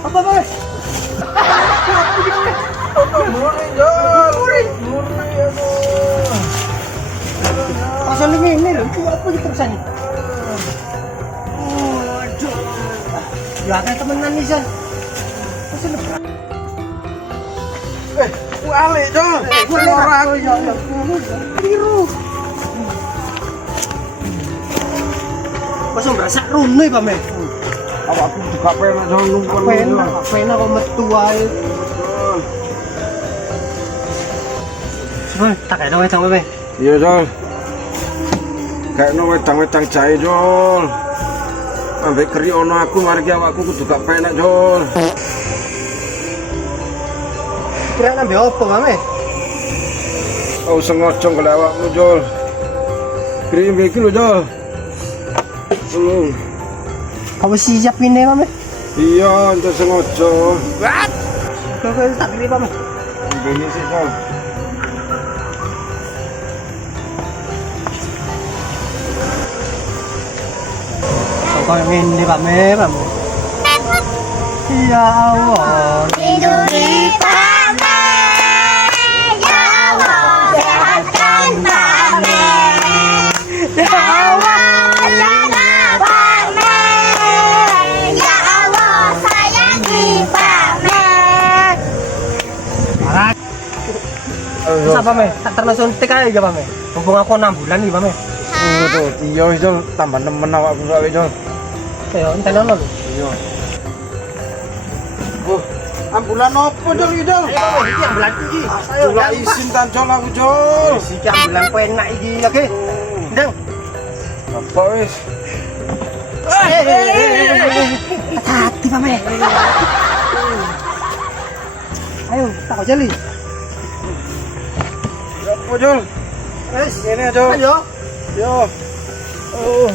Apa, Mas? Murni, Jol. Murni, aduh. Pasal ini loh, itu apa gitu rasanya? Aduh. Ya kayak temenan nih, San. Pasal Alik, Jol. Orang. biru. Pasal berasa runui, Pak Me. Awakku juga penak, Jol. Numpun, Jol. Pena kok metu ae. Coba tak kayak wedang, Me. Iya, Jol. Kayaknya wedang-wedang jahe, Jol. Ambek keri ono aku, mari ki awakku kudu gak penak, Jol. Kira nambah apa, Pak Me? Oh, sengaja golek awakmu, Jol. Keri iki lho, Jol. Tolong. Kamu siap ini, Pak Me? Iya, untuk sengaja. What? Kau tak pilih, Pak Me. Ini sih, Jol. Kau yang ini, Pak Me, Pak Me. Ya Allah. Tiduri Pak Me, ya Allah sehatkan Pak Me, ya Allah jaga Pak Me, ya Allah sayangi Pak Me. Marah. Bisa, Pak Me? Tak terlalu suntik aja, Pak Me. Mumpung aku 6 bulan nih, Pak Me. Tuh, iya, Jol. Tambah nemen awakku saiki, Jol. Ayo, entar nol. Iya. Ambulan opo, Jol, iki, Jol? Ayo, Pak Me, iki ambulan iki. Ayo, Ora izin tan, Jol, aku, Jol. iki ambulan penak iki, oke? Ndang. Apa wis? Hati, Pak Me. Ayo, tak kau jeli. Apa, Jol? Wes, Ini, Jol. ayo. Yo. Oh.